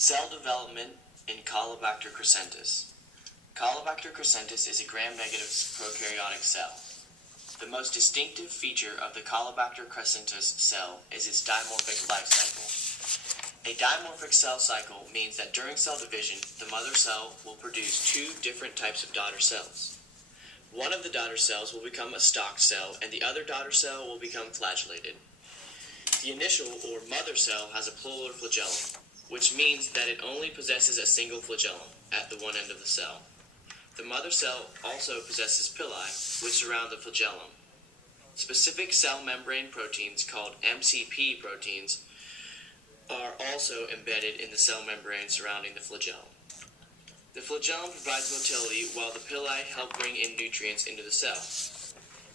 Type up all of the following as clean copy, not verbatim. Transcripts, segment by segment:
Cell development in Caulobacter crescentus. Caulobacter crescentus is a gram-negative prokaryotic cell. The most distinctive feature of the Caulobacter crescentus cell is its dimorphic life cycle. A dimorphic cell cycle means that during cell division, the mother cell will produce two different types of daughter cells. One of the daughter cells will become a stalked cell, and the other daughter cell will become flagellated. The initial, or mother cell, has a polar flagellum, which means that it only possesses a single flagellum at the one end of the cell. The mother cell also possesses pili, which surround the flagellum. Specific cell membrane proteins called MCP proteins are also embedded in the cell membrane surrounding the flagellum. The flagellum provides motility while the pili help bring in nutrients into the cell.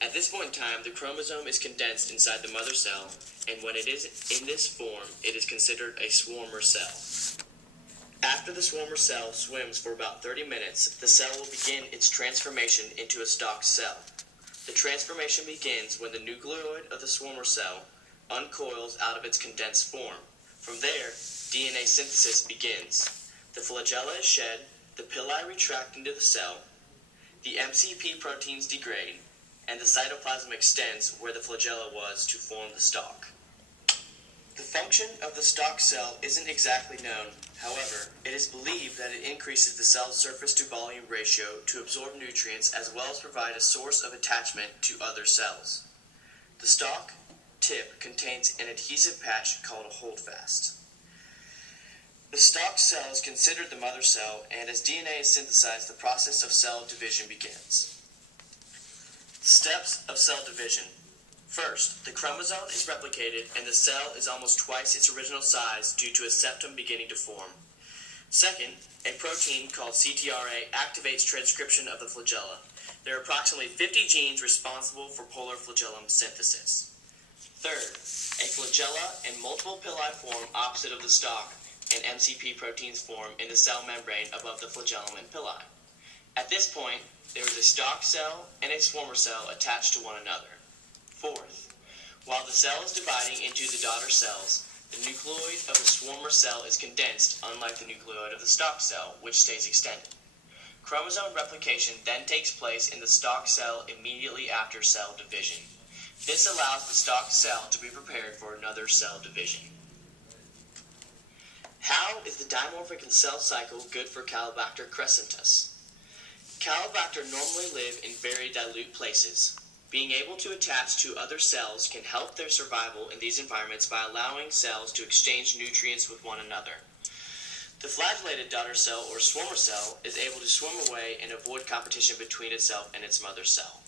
At this point in time, the chromosome is condensed inside the mother cell, and when it is in this form, it is considered a swarmer cell. After the swarmer cell swims for about 30 minutes, the cell will begin its transformation into a stalked cell. The transformation begins when the nucleoid of the swarmer cell uncoils out of its condensed form. From there, DNA synthesis begins. The flagella is shed, the pili retract into the cell, the MCP proteins degrade, and the cytoplasm extends where the flagella was to form the stalk. The function of the stalk cell isn't exactly known. However, it is believed that it increases the cell's surface to volume ratio to absorb nutrients as well as provide a source of attachment to other cells. The stalk tip contains an adhesive patch called a holdfast. The stalked cell is considered the mother cell, and as DNA is synthesized, the process of cell division begins. Steps of cell division. First, the chromosome is replicated and the cell is almost twice its original size due to a septum beginning to form. Second, a protein called CTRA activates transcription of the flagella. There are approximately 50 genes responsible for polar flagellum synthesis. Third, a flagella and multiple pili form opposite of the stalk, and MCP proteins form in the cell membrane above the flagellum and pili. At this point, there is a stalk cell and a swarmer cell attached to one another. Fourth, while the cell is dividing into the daughter cells, the nucleoid of the swarmer cell is condensed, unlike the nucleoid of the stalk cell, which stays extended. Chromosome replication then takes place in the stalk cell immediately after cell division. This allows the stalk cell to be prepared for another cell division. How is the dimorphic cell cycle good for Caulobacter crescentus? Caulobacter normally live in very dilute places. Being able to attach to other cells can help their survival in these environments by allowing cells to exchange nutrients with one another. The flagellated daughter cell or swarmer cell is able to swim away and avoid competition between itself and its mother cell.